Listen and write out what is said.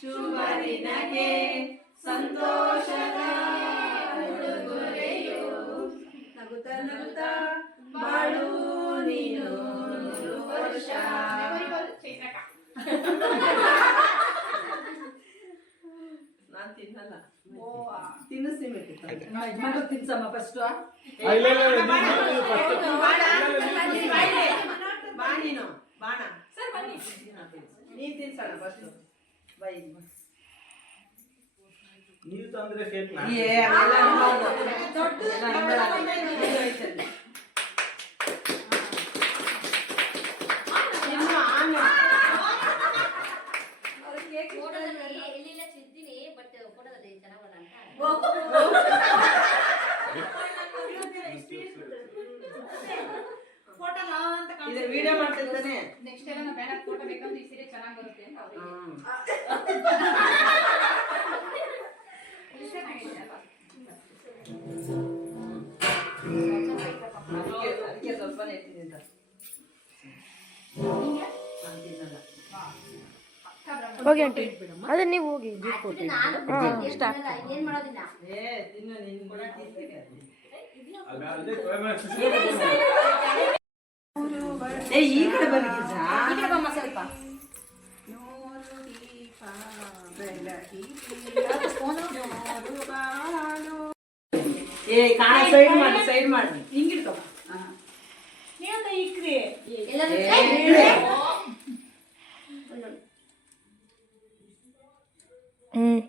ಶುಭದಿನಕ್ಕೆ ಸಂತೋಷದ ಉಡುಗೊರೆಯು ನಗುತ್ತ ನಗುತ್ತ ಬಾಳು ನೀನು 100 ವರ್ಷ. ನಾನು ತಿನ್ನಲ್ಲ. ತಿನ್ನಿಸ್ಬೇಕು ತಿನ್ಸಮ್ಮ ಫಸ್ಟ್. ಬಾ ನೀನು ಬಾಣ ನೀನ್ ತಿನ್ಸೋಣ ಫಸ್ಟ್. ಬೈ ನೀವು ತಂದ್ರೆ ಕೇಕ್ ನಾ ವಿಡಿಯೋ ಮಾಡ್ತಿರ್ತಾನೆ. ನೆಕ್ಸ್ಟ್ ಎಲ್ಲ ನಾವು ಬ್ಯಾನರ್ ಫೋಟೋ ಬೇಕಂದ್ರೆ ಈ ಸೀರೆ ಚೆನ್ನಾಗಿ ಬರುತ್ತೆ ಅಂತ ಅವ್ರಿಗೆ. ಅದಕ್ಕೆ ಸ್ವಲ್ಪ ನೆಟ್ಟಿದ್ದ ಹೋಗಿ ಆಂಟಿ ಅದೇ ನೀವು ಹೋಗಿ ಈ ಕಡೆ ಬನ್ನಿ ಸ್ವಲ್ಪ ಸೈಡ್ ಮಾಡಿ ಸೈಡ್ ಮಾಡಿ ಹಿಂಗಿಡ್ಕೊ ಇಕ್ರಿ ಹ್ಮ್